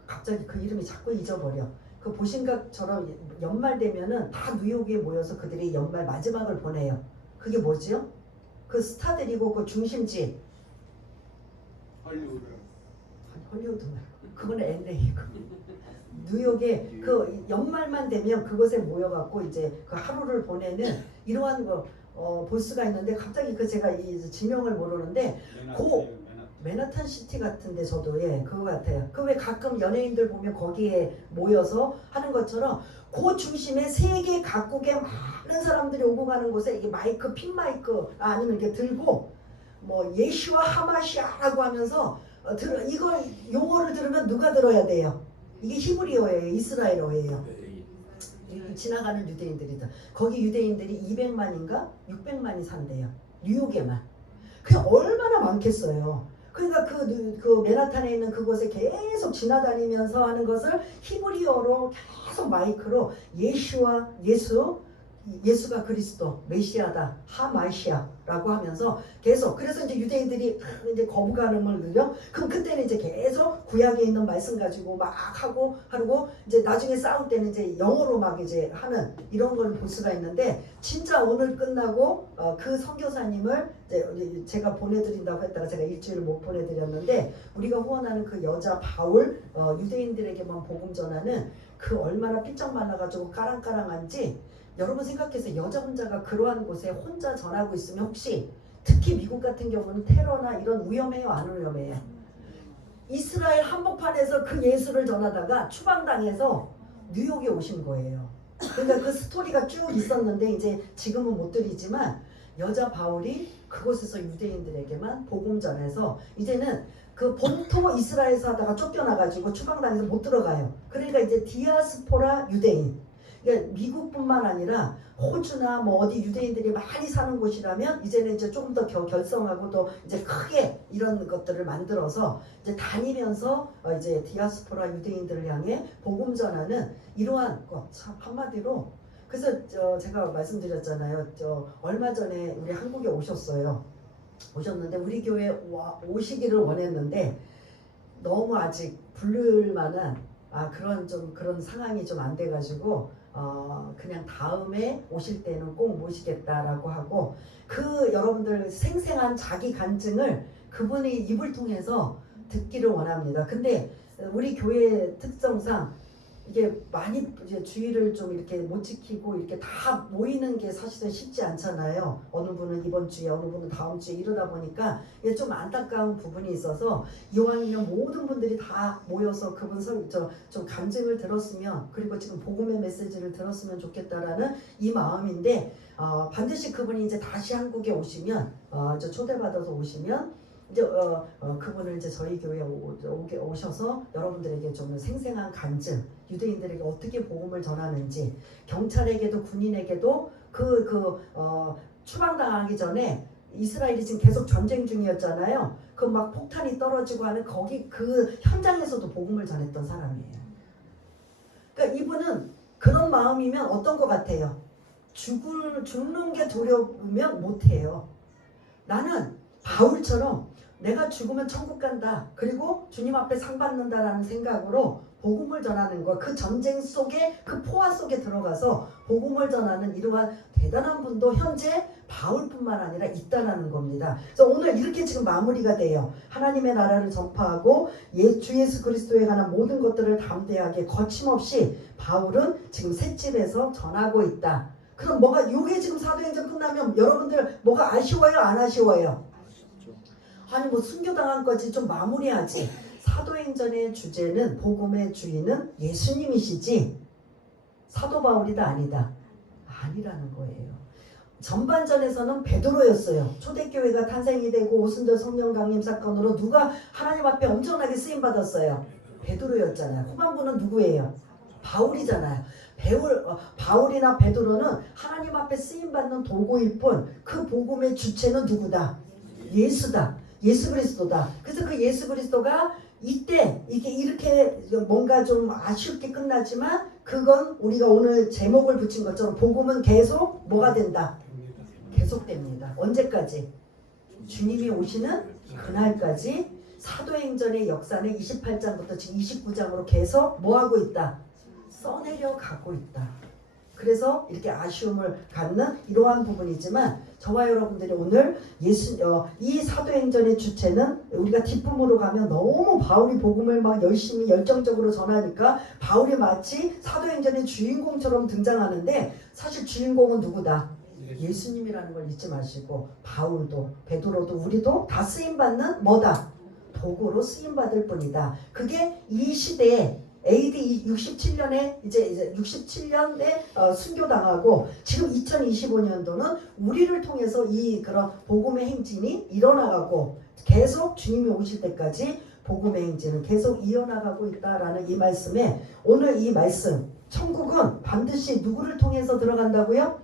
갑자기 그 이름이 자꾸 잊어버려. 그 보신각처럼 연말 되면은 다 뉴욕에 모여서 그들이 연말 마지막을 보내요. 그게 뭐지요? 그 스타들이고 그 중심지 헐리우드. 헐리우드 말고 그건 LA고 뉴욕에 그 연말만 되면 그곳에 모여갖고 이제 그 하루를 보내는 이러한 보스가 있는데 갑자기 그 제가 이 지명을 모르는데 맨하탄 시티 같은데 저도 그거 같아요. 그 왜 가끔 연예인들 보면 거기에 모여서 하는 것처럼 그 중심에 세계 각국의 많은 사람들이 오고 가는 곳에 이게 마이크 핀 마이크 아니면 이렇게 들고 뭐 예슈와 하마시아라고 하면서 이걸 용어를 들으면 누가 들어야 돼요? 이게 히브리어예요, 이스라엘어예요. 지나가는 유대인들이다. 거기 유대인들이 200만인가 600만이 산대요. 뉴욕에만. 그게 얼마나 많겠어요. 그러니까 그 맨하탄에 있는 그곳에 계속 지나다니면서 하는 것을 히브리어로 계속 마이크로 예수가 그리스도 메시아다 하마시아라고 하면서 계속 그래서 이제 유대인들이 이제 거부감을 느려 그럼 그때는 이제 계속 구약에 있는 말씀 가지고 막 하고 이제 나중에 싸울 때는 이제 영어로 막 이제 하는 이런 걸 볼 수가 있는데 진짜 오늘 끝나고 그 선교사님을 이제 제가 보내드린다고 했다가 제가 일주일 못 보내드렸는데 우리가 후원하는 그 여자 바울 유대인들에게만 복음 전하는 그 얼마나 삐쩍 말라가지고 까랑까랑한지 여러분 생각해서 여자 혼자가 그러한 곳에 혼자 전하고 있으면 혹시 특히 미국 같은 경우는 테러나 이런 위험해요 안 위험해요? 이스라엘 한복판에서 그 예수를 전하다가 추방당해서 뉴욕에 오신 거예요. 그러니까 그 스토리가 쭉 있었는데 이제 지금은 못 드리지만 여자 바울이 그곳에서 유대인들에게만 복음 전해서 이제는 그 본토 이스라엘에서 하다가 쫓겨나가지고 추방당해서 못 들어가요. 그러니까 이제 디아스포라 유대인 그러니까 미국뿐만 아니라 호주나 뭐 어디 유대인들이 많이 사는 곳이라면 이제는 이제 조금 더 결성하고 또 이제 크게 이런 것들을 만들어서 이제 다니면서 이제 디아스포라 유대인들을 향해 복음 전하는 이러한 것 참 한마디로 그래서 제가 말씀드렸잖아요. 얼마 전에 우리 한국에 오셨는데 우리 교회 오시기를 원했는데 너무 아직 부를 만한 그런 상황이 좀 안 돼가지고 그냥 다음에 오실 때는 꼭 모시겠다라고 하고 그 여러분들 생생한 자기 간증을 그분의 입을 통해서 듣기를 원합니다. 근데 우리 교회 특성상 이게 많이 이제 주의를 좀 이렇게 못 지키고 이렇게 다 모이는 게 사실은 쉽지 않잖아요. 어느 분은 이번 주에 어느 분은 다음 주에 이러다 보니까 이게 좀 안타까운 부분이 있어서 이왕이면 모든 분들이 다 모여서 그분 좀 간증을 들었으면 그리고 지금 복음의 메시지를 들었으면 좋겠다라는 이 마음인데 반드시 그분이 이제 다시 한국에 오시면 이제 초대받아서 오시면 이제 그분을 이제 저희 교회에 오셔서 여러분들에게 좀 생생한 간증, 유대인들에게 어떻게 복음을 전하는지, 경찰에게도 군인에게도 추방당하기 전에 이스라엘이 지금 계속 전쟁 중이었잖아요. 그 막 폭탄이 떨어지고 하는 거기 그 현장에서도 복음을 전했던 사람이에요. 그러니까 이분은 그런 마음이면 어떤 것 같아요? 죽는 게 두려우면 못해요. 나는 바울처럼 내가 죽으면 천국 간다. 그리고 주님 앞에 상 받는다라는 생각으로 복음을 전하는 것. 그 전쟁 속에 그 포화 속에 들어가서 복음을 전하는 이러한 대단한 분도 현재 바울뿐만 아니라 있다라는 겁니다. 그래서 오늘 이렇게 지금 마무리가 돼요. 하나님의 나라를 전파하고 주 예수 그리스도에 관한 모든 것들을 담대하게 거침없이 바울은 지금 셋집에서 전하고 있다. 그럼 요게 지금 사도행전 끝나면 여러분들 뭐가 아쉬워요? 안 아쉬워요? 아니 순교당한 거지 좀 마무리하지. 사도행전의 주제는 복음의 주인은 예수님이시지 사도 바울이다 아니다. 아니라는 거예요. 전반전에서는 베드로였어요. 초대교회가 탄생이 되고 오순절 성령 강림 사건으로 누가 하나님 앞에 엄청나게 쓰임받았어요? 베드로였잖아요. 후반부는 누구예요? 바울이잖아요. 바울이나 베드로는 하나님 앞에 쓰임받는 도구일 뿐 그 복음의 주체는 누구다? 예수다. 예수 그리스도다. 그래서 그 예수 그리스도가 이때 이렇게 뭔가 좀 아쉽게 끝나지만 그건 우리가 오늘 제목을 붙인 것처럼 복음은 계속 뭐가 된다? 계속됩니다. 언제까지? 주님이 오시는 그날까지 사도행전의 역사는 28장부터 지금 29장으로 계속 뭐하고 있다? 써내려 가고 있다. 그래서 이렇게 아쉬움을 갖는 이러한 부분이지만 저와 여러분들이 오늘 이 사도행전의 주체는 우리가 뒷부분으로 가면 너무 바울이 복음을 막 열심히 열정적으로 전하니까 바울이 마치 사도행전의 주인공처럼 등장하는데 사실 주인공은 누구다? 예수님이라는 걸 잊지 마시고 바울도 베드로도 우리도 다 쓰임받는 뭐다? 도구로 쓰임받을 뿐이다. 그게 이 시대에 AD 67년에 이제 67년에 순교당하고 지금 2025년도는 우리를 통해서 이 그런 복음의 행진이 일어나가고 계속 주님이 오실 때까지 복음의 행진은 계속 이어나가고 있다라는 이 말씀에 오늘 이 말씀 천국은 반드시 누구를 통해서 들어간다고요?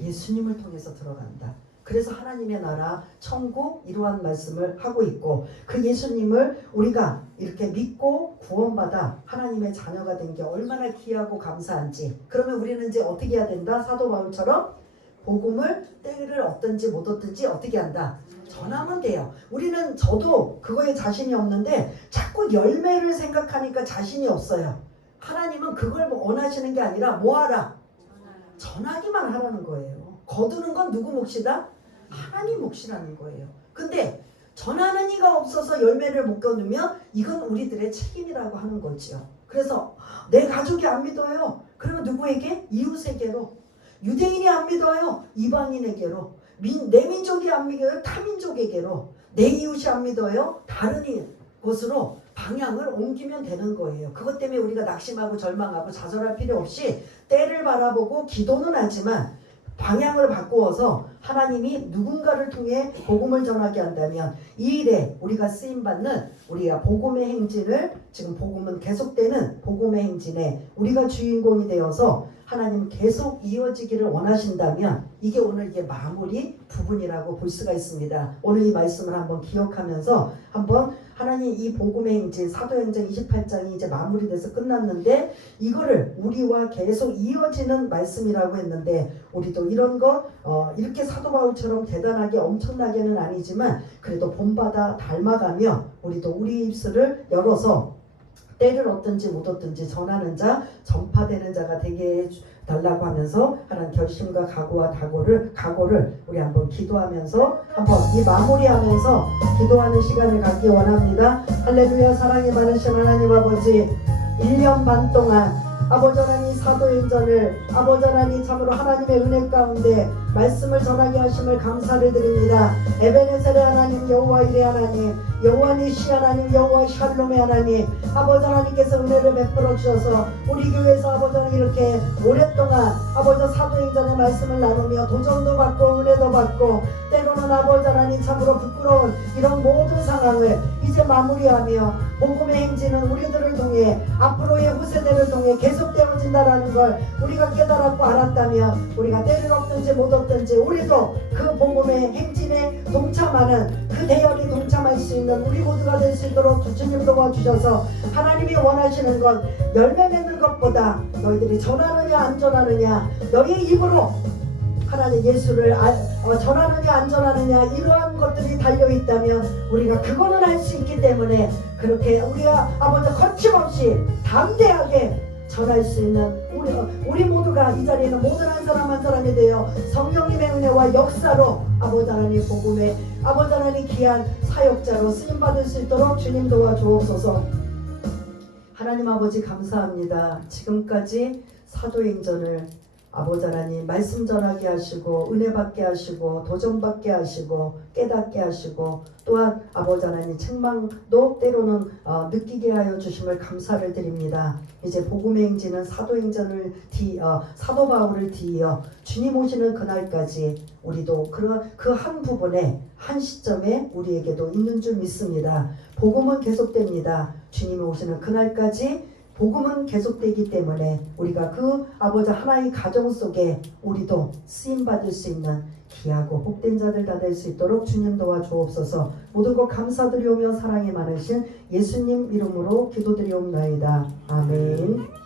예수님을 통해서 들어간다. 그래서 하나님의 나라 천국 이러한 말씀을 하고 있고 그 예수님을 우리가 이렇게 믿고 구원받아 하나님의 자녀가 된 게 얼마나 귀하고 감사한지. 그러면 우리는 이제 어떻게 해야 된다? 사도 바울처럼 복음을 때를 얻든지 못 얻든지 어떻게 한다? 전하면 돼요. 저도 그거에 자신이 없는데 자꾸 열매를 생각하니까 자신이 없어요. 하나님은 그걸 원하시는 게 아니라 뭐 하라? 전하기만 하라는 거예요. 거두는 건 누구 몫이다? 하나님 몫이라는 거예요. 근데 전하는 이가 없어서 열매를 못 거두면 이건 우리들의 책임이라고 하는 거죠. 그래서 내 가족이 안 믿어요. 그러면 누구에게? 이웃에게로. 유대인이 안 믿어요. 이방인에게로. 내 민족이 안 믿어요. 타민족에게로. 내 이웃이 안 믿어요. 다른 곳으로 방향을 옮기면 되는 거예요. 그것 때문에 우리가 낙심하고 절망하고 좌절할 필요 없이 때를 바라보고 기도는 하지만 방향을 바꾸어서 하나님이 누군가를 통해 복음을 전하게 한다면 이 일에 우리가 쓰임받는 우리가 복음의 행진을 지금 복음은 계속되는 복음의 행진에 우리가 주인공이 되어서 하나님 계속 이어지기를 원하신다면 이게 오늘 이게 마무리 부분이라고 볼 수가 있습니다. 오늘 이 말씀을 한번 기억하면서 한번 하나님 이 복음의 행진 사도행전 28장이 이제 마무리돼서 끝났는데 이거를 우리와 계속 이어지는 말씀이라고 했는데 우리도 이런 거 이렇게 사도 바울처럼 대단하게 엄청나게는 아니지만 그래도 본받아 닮아가며 우리도 우리 입술을 열어서 때를 얻든지 못 얻든지 전하는 자 전파되는 자가 되게 달라고 하면서 하나님 결심과 각오와 각오를 우리 한번 기도하면서 한번 이 마무리하면서 기도하는 시간을 갖기 원합니다. 할렐루야. 사랑이 많으신 하나님 아버지 1년 반 동안 아버지 하나님 사도행전을 아버지 하나님 참으로 하나님의 은혜 가운데 말씀을 전하게 하심을 감사를 드립니다. 에베네셀의 하나님 여호와 이레 하나님 여호와 니시 하나님 여호와 샬롬의 하나님 아버지 하나님께서 은혜를 베풀어 주셔서 우리 교회에서 아버지 하나님 이렇게 오랫동안 아버지 사도행전의 말씀을 나누며 도전도 받고 은혜도 받고 때로는 아버지 하나님 참으로 부끄러운 이런 모든 상황을 이제 마무리하며 복음의 행진은 우리들을 통해 앞으로의 후세대를 통해 계속되어진다라는 걸 우리가 깨달았고 알았다면 우리가 때를 얻든지 못 얻든지 우리도 그 복음의 행진에 동참하는 그 대열에 동참할 수 있는 우리 모두가 될 수 있도록 주님 도와주셔서 하나님이 원하시는 건 열매 맺는 것보다 너희들이 전하느냐 안 전하느냐 너희 입으로 하나님 예수를 전하느냐 안 전하느냐 이러한 것들이 달려있다면 우리가 그거는 할 수 있기 때문에 그렇게 우리가 아버지 거침없이 담대하게 전할 수 있는 우리 모두가 이 자리에 있는 모든 한 사람 한 사람이 되어 성령님의 은혜와 역사로 아버지 하나님 복음에 아버지 하나님 귀한 사역자로 쓰임받을 수 있도록 주님 도와주옵소서. 하나님 아버지 감사합니다. 지금까지 사도행전을 아버지 하나님 말씀 전하게 하시고 은혜 받게 하시고 도전 받게 하시고 깨닫게 하시고 또한 아버지 하나님 책망도 때로는 느끼게 하여 주심을 감사를 드립니다. 이제 복음의 행진은 사도행전을 사도 바울을 뒤이어 주님 오시는 그날까지 우리도 그런 그 한 부분에 한 시점에 우리에게도 있는 줄 믿습니다. 복음은 계속됩니다. 주님이 오시는 그날까지 복음은 계속되기 때문에 우리가 그 아버지 하나의 가정 속에 우리도 쓰임받을 수 있는 귀하고 복된 자들 다 될 수 있도록 주님 도와주옵소서. 모든 것 감사드리오며 사랑이 많으신 예수님 이름으로 기도드리옵나이다. 아멘.